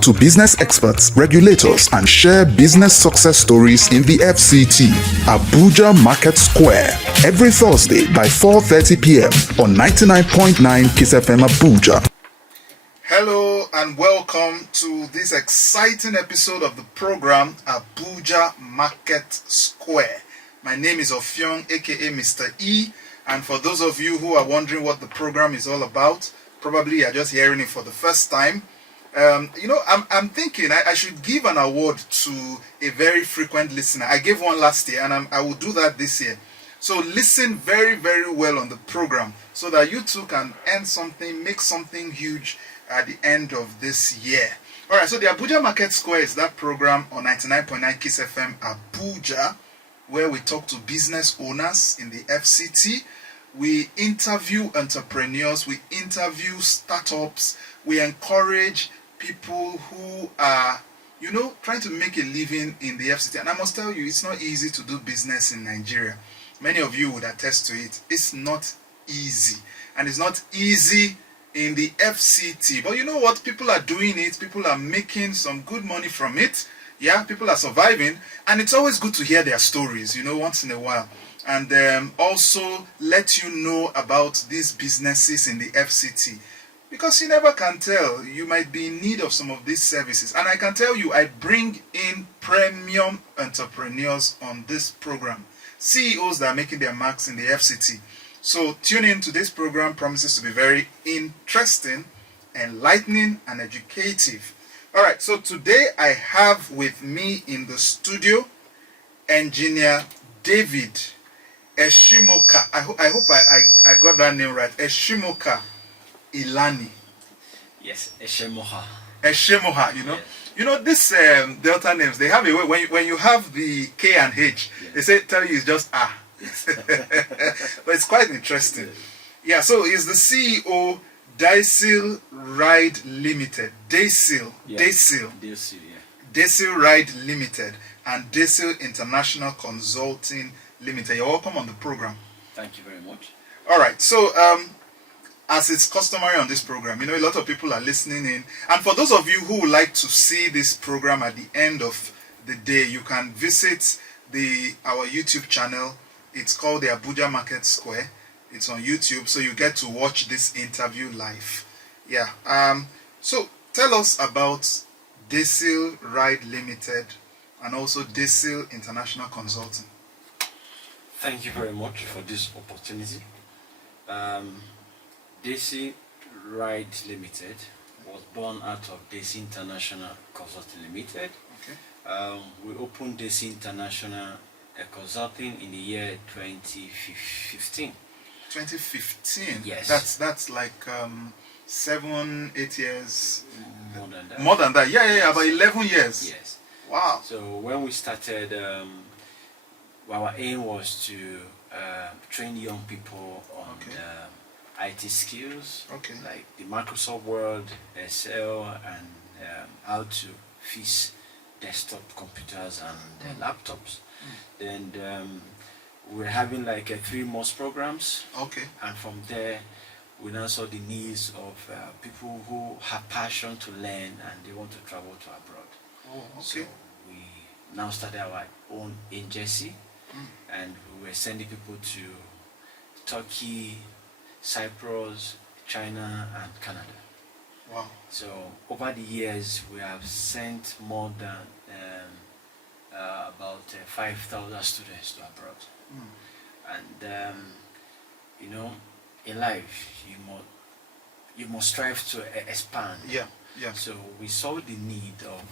talk to business experts, regulators, and share business success stories in the FCT, Abuja Market Square, every Thursday by 4:30 p.m. on 99.9 Kiss FM Abuja. Hello and welcome to this exciting episode of the program Abuja Market Square. My name is Offiong, aka Mr. E, and for those of you who are wondering what the program is all about, probably you're just hearing it for the first time. I'm thinking I should give an award to a very frequent listener. I gave one last year and I will do that this year. So listen very, very well on the program so that you too can earn something, make something huge at the end of this year. Alright, so the Abuja Market Square is that program on 99.9 Kiss FM Abuja, where we talk to business owners in the FCT. We interview entrepreneurs, we interview startups, we encourage people who are, trying to make a living in the FCT. And I must tell you, it's not easy to do business in Nigeria. Many of you would attest to it. It's not easy. And it's not easy in the FCT. But you know what? People are doing it. People are making some good money from it. Yeah, people are surviving. And it's always good to hear their stories, once in a while. And also let you know about these businesses in the FCT. Because you never can tell. You might be in need of some of these services. And I can tell you, I bring in premium entrepreneurs on this program. CEOs that are making their marks in the FCT. So tune in to this program. Promises to be very interesting, enlightening, and educative. Alright, so today I have with me in the studio engineer David Eshimoka. I hope I got that name right. Eshimoka Ilani. Yes, Eshemoha. Eshemoha, Yes. This Delta names, they have a way, when you have the K and H, yes, they tell you it's just A. Yes. But it's quite interesting. Yeah, so he's the CEO Daesil Ride Limited. Daesil. Yeah. Daesil. Daesil, yeah. Daesil Ride Limited and Daesil International Consulting Limited. You're welcome on the program. Thank you very much. Alright, so as it's customary on this program, a lot of people are listening in. And for those of you who would like to see this program at the end of the day, you can visit our YouTube channel. It's called the Abuja Market Square. It's on YouTube, so you get to watch this interview live. Yeah. So tell us about Daesil Ride Limited and also Daesil International Consulting. Thank you very much for this opportunity. Daesil Ride Limited was born out of Daesil International Consulting Limited. Okay. We opened Daesil International Consulting in the year 2015. 2015. Yes. That's like 7-8 years. More than that. More than that. Yeah, Yes. about 11 years. Yes. Wow. So when we started, our aim was to train young people on IT skills, like the Microsoft Word, Excel, and how to fix desktop computers and laptops. Then we're having like 3 months programs. Okay. And from there, we now saw the needs of people who have passion to learn and they want to travel to abroad. Oh, okay. So we now started our own agency, and we were sending people to Turkey, Cyprus, China, and Canada. Wow. So over the years, we have sent more than about 5,000 students to abroad. And in life, you must strive to expand. Yeah. Yeah. So we saw the need of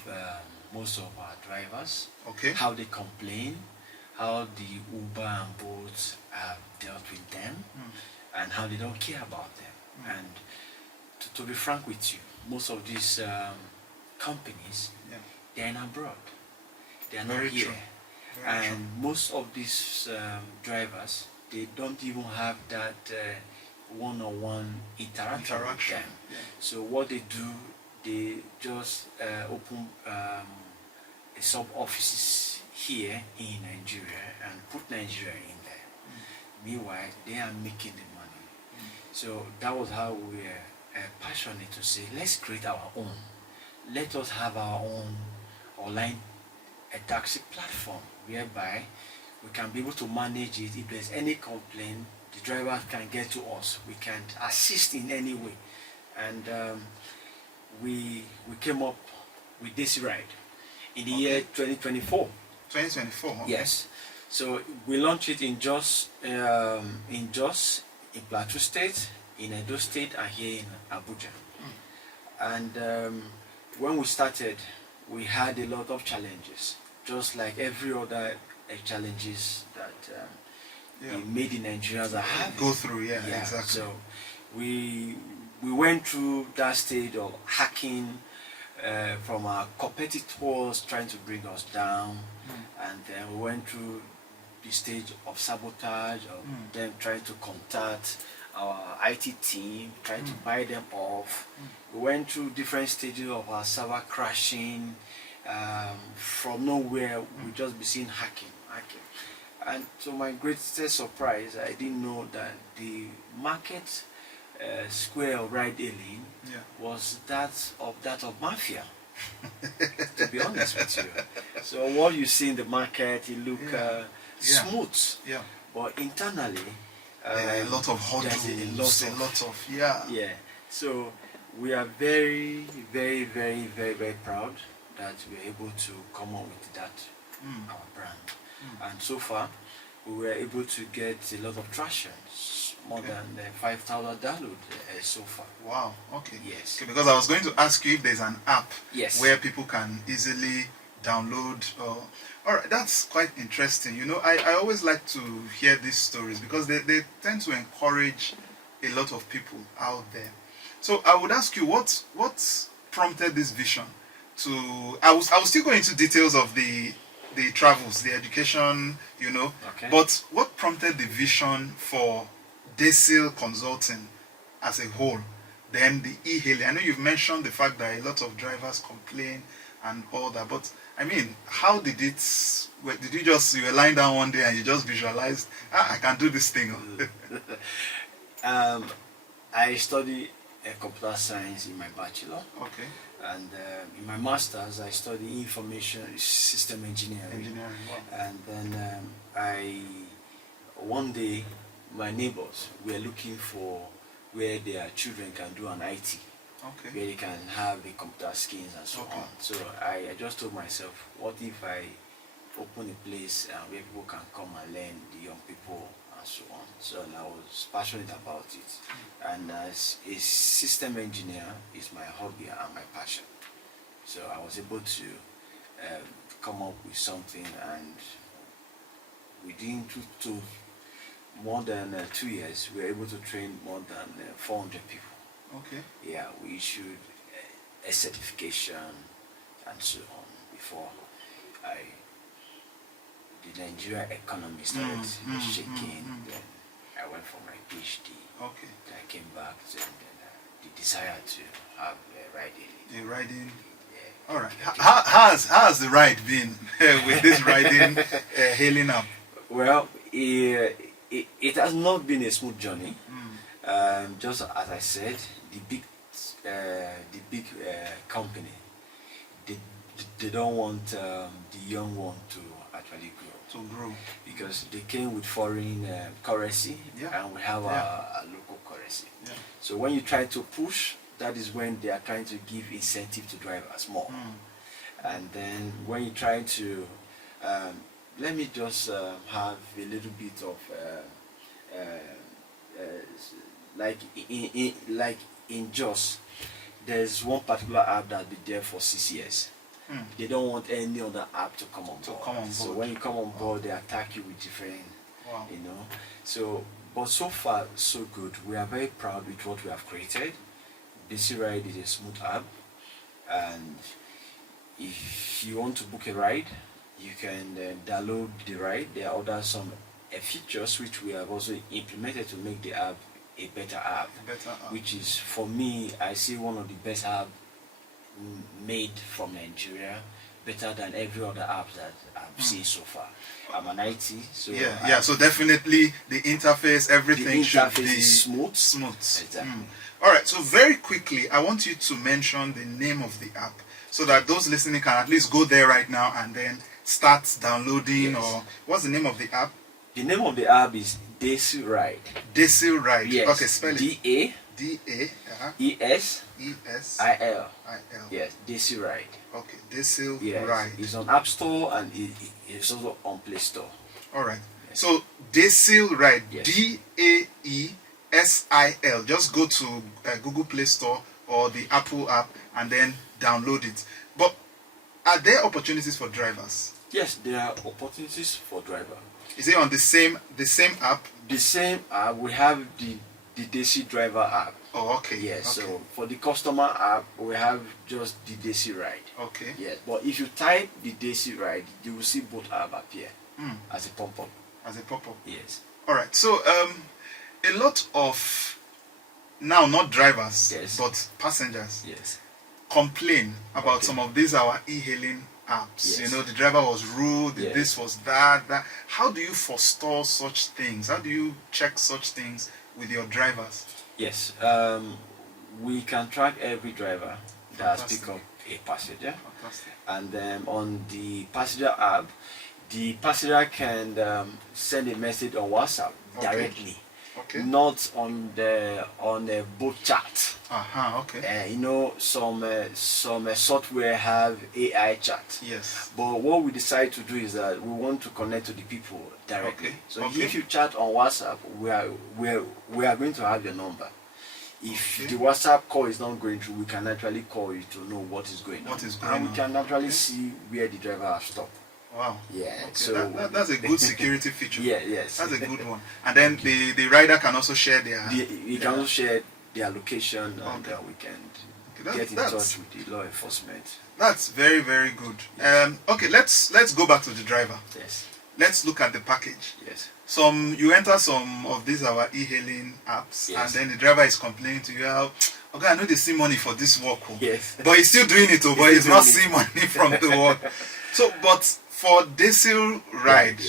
most of our drivers, Okay. how they complain, how the Uber and Bolt have dealt with them, and how they don't care about them. And to be frank with you, most of these companies, they're in abroad. They are not Very here. true. And True. most of these drivers, they don't even have that one-on-one interaction with them. Yeah. So what they do, they just open sub offices here in Nigeria and put Nigeria in there. Meanwhile, they are making the money. So that was how we were passionate to say, let's create our own. let us have our own online a taxi platform whereby we can be able to manage it. If there's any complaint, the driver can get to us. We can assist in any way. And we came up with this ride in the year 2024. 2024. Okay. Yes. So we launched it in Jos, in Plateau State, in Edo State, and here in Abuja. And when we started, we had a lot of challenges, just like every other challenges that the made in Nigerians are having. Go through, exactly. So we went through that stage of hacking from our competitors trying to bring us down, and then we went through the stage of sabotage, of them trying to contact our IT team, trying to buy them off. We went through different stages of our server crashing. From nowhere, we just be seeing hacking. And to my greatest surprise, I didn't know that the market square of ride hailing was that of mafia. To be honest with you. So what you see in the market, it look smooth. But internally, a lot of hurdles, a lot of So we are very, very, very, very, very proud that we are able to come up with that our brand. And so far we were able to get a lot of traction, more than 5,000 downloads so far. Wow. Okay. Yes. Okay, because I was going to ask you if there's an app yes. where people can easily download. All right, that's quite interesting. You know, I always like to hear these stories because they tend to encourage a lot of people out there. So I would ask you, what prompted this vision to? I will still go into details of the travels, the education, you know. Okay. But what prompted the vision for Daesil Consulting as a whole? Then the e-hailing. I know you've mentioned the fact that a lot of drivers complain and all that, but I mean, how did it? Did you were lying down one day and you just visualized, I can do this thing? I studied computer science in my bachelor. Okay. And in my master's, I studied information system engineering. Wow. And then one day, my neighbors were looking for where their children can do an IT. Okay. Where they can have the computer skills and so on. So I just told myself, what if I open a place where people can come and learn, the young people and so on. So I was passionate about it. And as a system engineer, is my hobby and my passion. So I was able to come up with something, and within more than 2 years, we were able to train more than 400 people. Okay. Yeah, we issued a certification and so on before the Nigeria economy started shaking. Then I went for my PhD. Okay. Then I came back and then the desire to have riding. Riding. Yeah. All right. How has the ride been with this riding hailing app? Well, it has not been a smooth journey. Just as I said, the big company, they don't want the young one to actually grow. Because they came with foreign currency, and we have a local currency. Yeah. So when you try to push, that is when they are trying to give incentive to drivers more. And then when you try to let me just have a little bit of like in Jos, there's one particular app that be there for 6 years. They don't want any other app to come on board. So when you come on board, they attack you with different, you know. So, but so far so good. We are very proud with what we have created. Daesil Ride is a smooth app, and if you want to book a ride, you can download the ride. There are other some features which we have also implemented to make the app a better app. Which is, for me, I see one of the best apps made from Nigeria, better than every other app that I've seen so far. I'm an IT, so so definitely the interface, everything should be is smooth. Exactly. All right. So very quickly, I want you to mention the name of the app so that those listening can at least go there right now and then start downloading. Or what's the name of the app? The name of the app is Daesil Ride. Daesil Ride. Yes. Okay, spell it. DAESIL. DAESIL. Yes, Daesil Ride. Okay, Daesil Ride. It's on App Store and it's also on Play Store. All right. Yes. So Daesil Ride. Yes. DAESIL. Just go to Google Play Store or the Apple app and then download it. But are there opportunities for drivers? Yes, there are opportunities for driver. Is it on the same app? The same app. We have the Daesil driver app. Oh, okay. Yes. Okay. So for the customer app, we have just the Daesil Ride. Okay. Yes. But if you type the Daesil Ride, you will see both app appear as a pop-up. As a pop-up. Yes. All right. So a lot of now not drivers but passengers complain about some of these our e-hailing apps. You know, the driver was rude, this was that. How do you forestall such things? How do you check such things with your drivers? Yes, we can track every driver that pick up a passenger. Fantastic. And on the passenger app, the passenger can send a message on WhatsApp directly. Okay. Not on the boat chat. Okay. You know, some software have AI chat. Yes. But what we decide to do is that we want to connect to the people directly. So if you chat on WhatsApp, we are going to have your number. If the WhatsApp call is not going through, we can actually call you to know what is going on. And we can actually see where the driver has stopped. Wow. Yeah. Okay. So that's a good security feature. Yes. That's a good one. And then the rider can also share their. You can also share their location, and we can get in touch with the law enforcement. That's very, very good. Okay, let's go back to the driver. Yes. Let's look at the package. Yes. You enter some of these our e-hailing apps, and then the driver is complaining to you how, okay, I know they see money for this work, yes, but he's still doing it, but he's not seeing money from the work. So, but for Daesil Ride,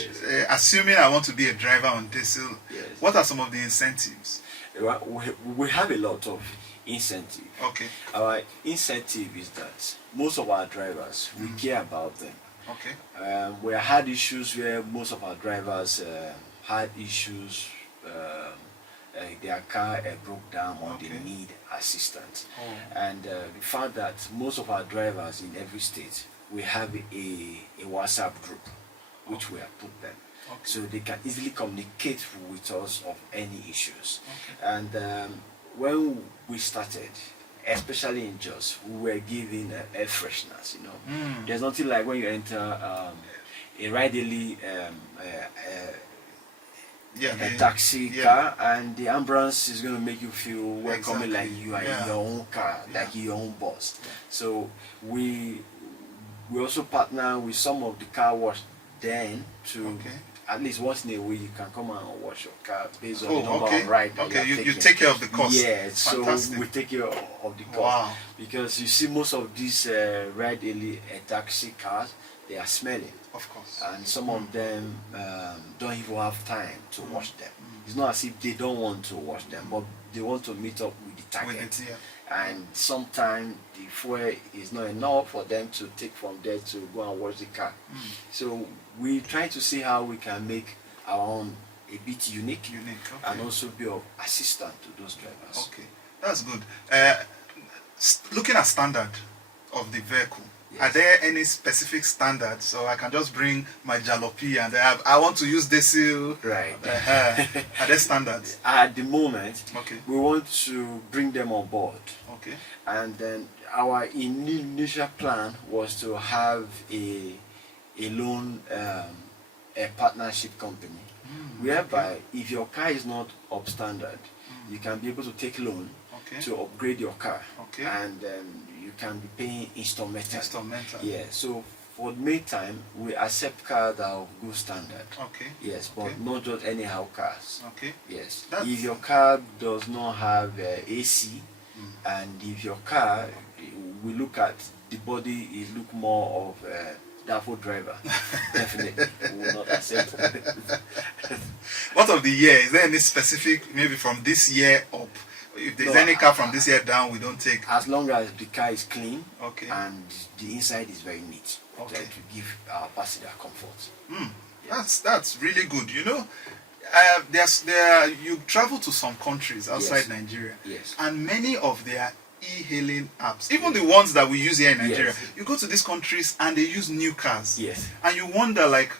assuming I want to be a driver on Daesil, what are some of the incentives? We have a lot of incentive. Okay. Our incentive is that most of our drivers, we care about them. Okay. We had issues where most of our drivers had issues, their car broke down or they need assistance. And we found that most of our drivers in every state, we have a WhatsApp group which we have put them. So they can easily communicate with us of any issues. And when we started, especially in Jos, we were giving air fresheners, you know. There's nothing like when you enter a ride-daily a taxi car, and the ambulance is going to make you feel welcoming, like you are in your own car, like your own boss. So we also partner with some of the car wash then to at least once in a week you can come and wash your car based on the number of ride that you take care of the cost. Yeah, so we take care of the cost. Because you see most of these ride daily taxi cars, they are smelling. Of course. And some of them don't even have time to wash them. It's not as if they don't want to wash them, but they want to meet up with the target. And sometimes the fuel is not enough for them to take from there to go and wash the car. So we try to see how we can make our own a bit unique, and also be of assistance to those drivers. Okay, that's good. Looking at standard of the vehicle, are there any specific standards? So I can just bring my jalopy and I want to use Daesil. Right. Are there standards? At the moment, we want to bring them on board. Okay. And then our initial plan was to have a loan, a partnership company, whereby if your car is not up standard, you can be able to take loan to upgrade your car, and you can be paying instrumental. Yeah. So for the meantime, we accept cars that are of good standard. Yes, but not just anyhow cars. Yes. If your car does not have AC, and if your car, we look at the body, it look more of a Dafo driver. Definitely, we will not accept. What of the year? Is there any specific, maybe from this year up? If there's any car from this year down, we don't take. As long as the car is clean, okay, and the inside is very neat, okay, to give our passenger comfort. Yes. That's really good. You know, you travel to some countries outside Nigeria, and many of their e-hailing apps, even the ones that we use here in Nigeria, you go to these countries and they use new cars, and you wonder, like,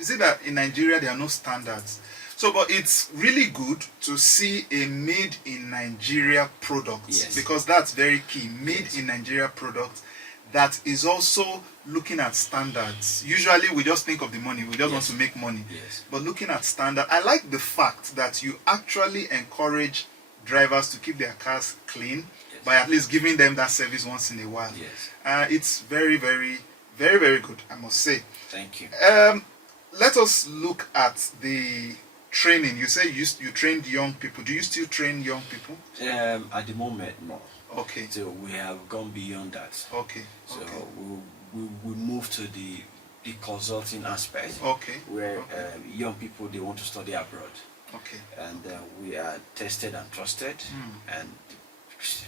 is it that in Nigeria there are no standards? So, but it's really good to see a made in Nigeria product, because that's very key. Made in Nigeria product that is also looking at standards. Usually we just think of the money, we just want to make money. But looking at standard, I like the fact that you actually encourage drivers to keep their cars clean by at least giving them that service once in a while. It's very, very, very, very good, I must say. Thank you. Let us look at the training. You say you trained young people. Do you still train young people? At the moment, no. Okay. So we have gone beyond that. Okay. So we move to the consulting aspect. Okay. Where young people, they want to study abroad. Okay. And we are tested and trusted, and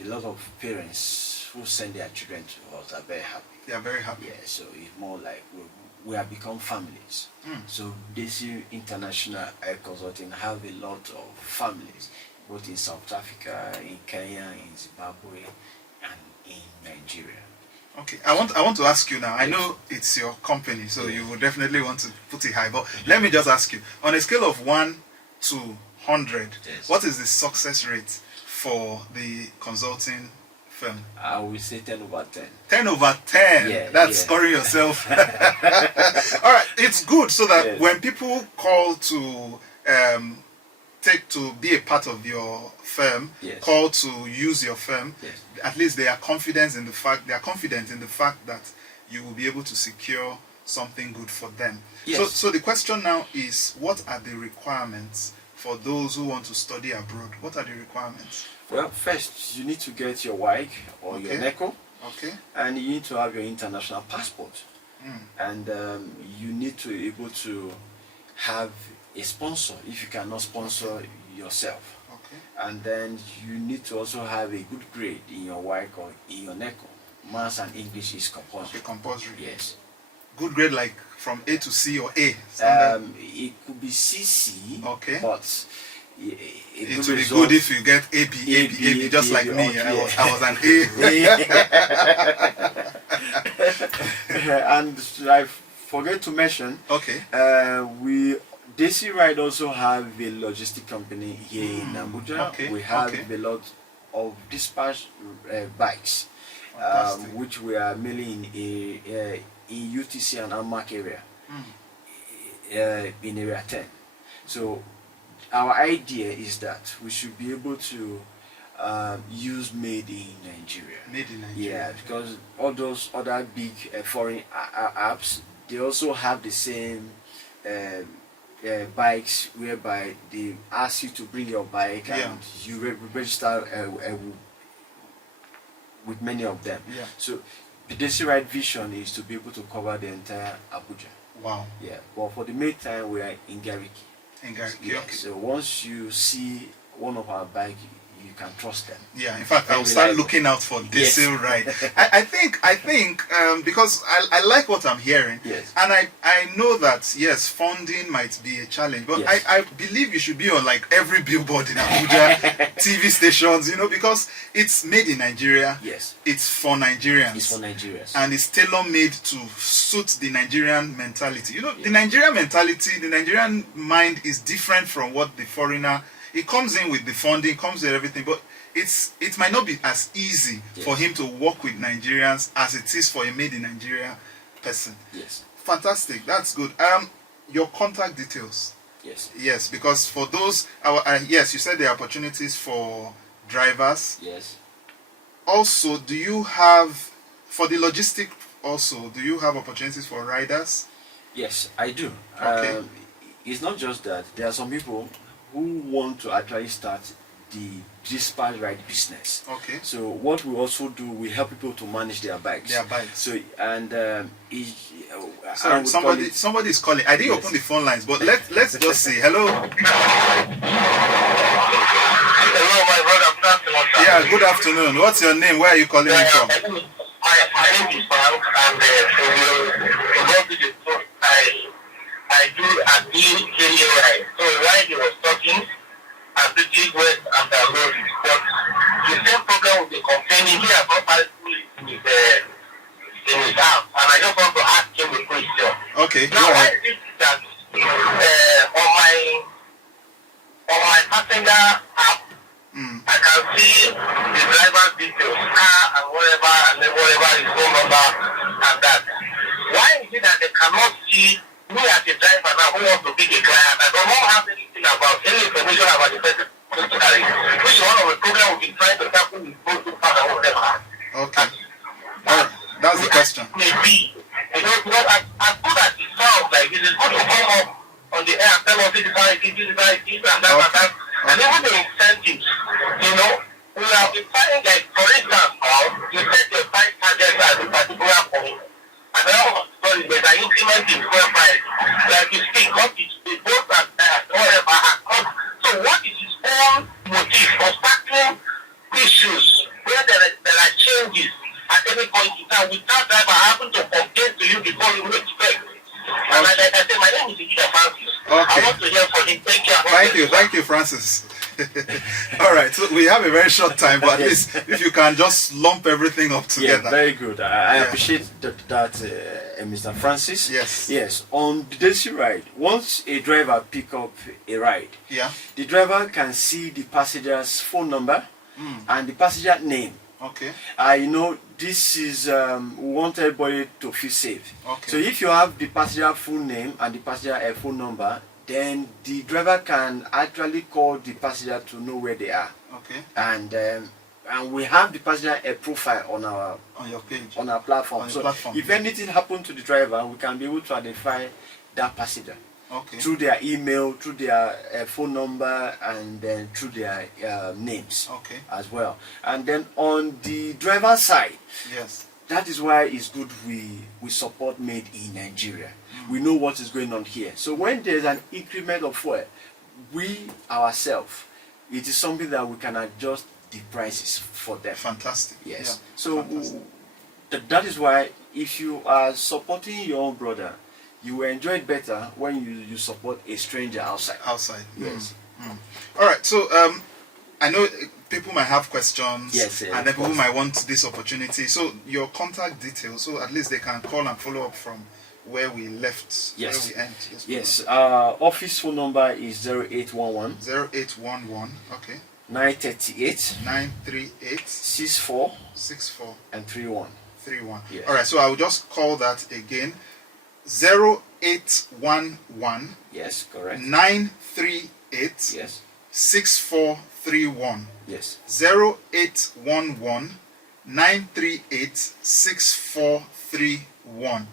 a lot of parents who send their children to us are very happy. They are very happy. Yeah. So it's more like we have become families. So Daesil International Air Consulting have a lot of families, both in South Africa, in Kenya, in Zimbabwe, and in Nigeria. Okay, I want to ask you now. I know it's your company, so you would definitely want to put it high. But let me just ask you, on a scale of 1 to 100, what is the success rate for the consulting firm? I will say 10 over 10. 10 over 10. Yeah, that's scoring yourself. All right, it's good so that when people call to be a part of your firm, call to use your firm, at least they are confident in the fact that you will be able to secure something good for them. So the question now is, what are the requirements for those who want to study abroad? What are the requirements? Well, first you need to get your WIC or your NECO, and you need to have your international passport, and you need to be able to have a sponsor if you cannot sponsor yourself. And then you need to also have a good grade in your WIC or in your NECO. Maths and English is compulsory. Compulsory. Yes. Good grade, like from A to C or A? It could be CC, but it would be good if you get AB, just like me. I was an A. And I forget to mention, Daesil Ride also have a logistic company here in Abuja. We have a lot of dispatch bikes, which we are mainly in UTC and Amak area, in area 10. So our idea is that we should be able to use made in Nigeria. Made in Nigeria. Yeah, because all those other big foreign apps, they also have the same bikes whereby they ask you to bring your bike and you register with many of them. So the Daesil Ride vision is to be able to cover the entire Abuja. Wow. Yeah, but for the meantime we are in Gariki. In Gariki, So once you see one of our bikes, you can trust them. Yeah, in fact, I'll start looking out for Daesil Ride. I think because I like what I'm hearing, and I know that yes, funding might be a challenge, but I believe you should be on like every billboard in Abuja, TV stations, you know, because it's made in Nigeria. It's for Nigerians. It's for Nigerians, and it's tailor-made to suit the Nigerian mentality. You know, the Nigerian mentality, the Nigerian mind is different from what the foreigner. It comes in with the funding, comes with everything, but it might not be as easy for him to work with Nigerians as it is for a made in Nigeria person. Fantastic, that's good. Your contact details. Yes, because for those, yes, you said there are opportunities for drivers. Also, do you have, for the logistic also, do you have opportunities for riders? Yes, I do. It's not just that. There are some people who want to actually start the dispatch ride business. Okay. So what we also do, we help people to manage their bikes. So sorry, somebody is calling. I didn't open the phone lines, but let's just say hello. Hello, my brother. Good afternoon, sir. Yeah, good afternoon. What's your name? Where are you calling me from? My name is Frank, and I do agree daily right. So while he was talking, I pretty well understood it. But the same program will be complaining here about people in his house, and I just want to ask him a question. Okay, now, go why ahead. is it that on my passenger app, I can see the driver's details, car and whatever, and then whatever his phone number and that. Why is it that they cannot see me as a driver now who wants to pick a client? I don't have anything about any information about the person physically, which is one of the programs we've been trying to tackle with both to pass and whatever. Okay. That's the question. Maybe. As good as it sounds like, it is good to come up on the air and tell us this is how it is, this and that and that. And even the incentives, we have been finding, like, for instance, you set your price target at a particular point, and then all of a sudden there's an increment in fuel price. Like you speak, what is the both and whatever has come. So what is his own motive for tackling issues where there are changes at any point in time without driver having to complain to you before you expect? And like I said, my name is Ikeda Francis. Okay. I want to hear from him. Thank you, Francis. All right, so we have a very short time, but at least if you can just lump everything up together. Yeah, very good. I appreciate that, Mr. Francis. Yes. On the Daesil ride, once a driver pick up a ride, the driver can see the passenger's phone number and the passenger name. Okay. This is we want everybody to feel safe. Okay. So if you have the passenger full name and the passenger phone number, then the driver can actually call the passenger to know where they are. Okay. And we have the passenger profile on your page, on our platform. If anything happened to the driver, we can be able to identify that passenger. Okay. Through their email, through their phone number, and then through their names. Okay. As well. And then on the driver's side, that is why it's good we support Made in Nigeria. We know what is going on here. So when there's an increment of fuel, we ourselves, it is something that we can adjust the prices for them. Fantastic. Yes. So that is why if you are supporting your own brother, you will enjoy it better when you support a stranger outside. Yes. All right. So I know people might have questions. And then people might want this opportunity. So your contact details, so at least they can call and follow up from where we left. Where we end. Our office phone number is 0811. 0811. Okay. 938 64 and 31. All right. So I will just call that again. 0811. Yes, correct. 938. Yes. 6431. Yes. 0811 938 6431.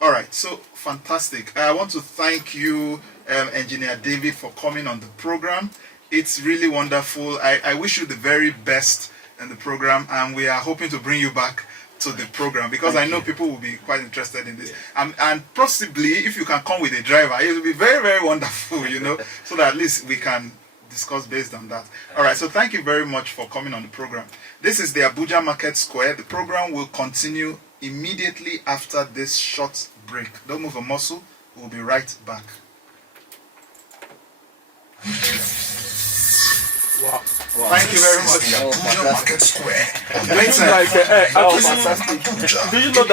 All right, so fantastic. I want to thank you, Engineer David, for coming on the program. It's really wonderful. I wish you the very best in the program, and we are hoping to bring you back to the program because I know people will be quite interested in this. And possibly, if you can come with a driver, it will be very, very wonderful, so that at least we can discuss based on that. All right, so thank you very much for coming on the program. This is the Abuja Market Square. The program will continue immediately after this short break. Don't move a muscle. We'll be right back. Wow. Thank you very much. Abuja Market Square. Do you know that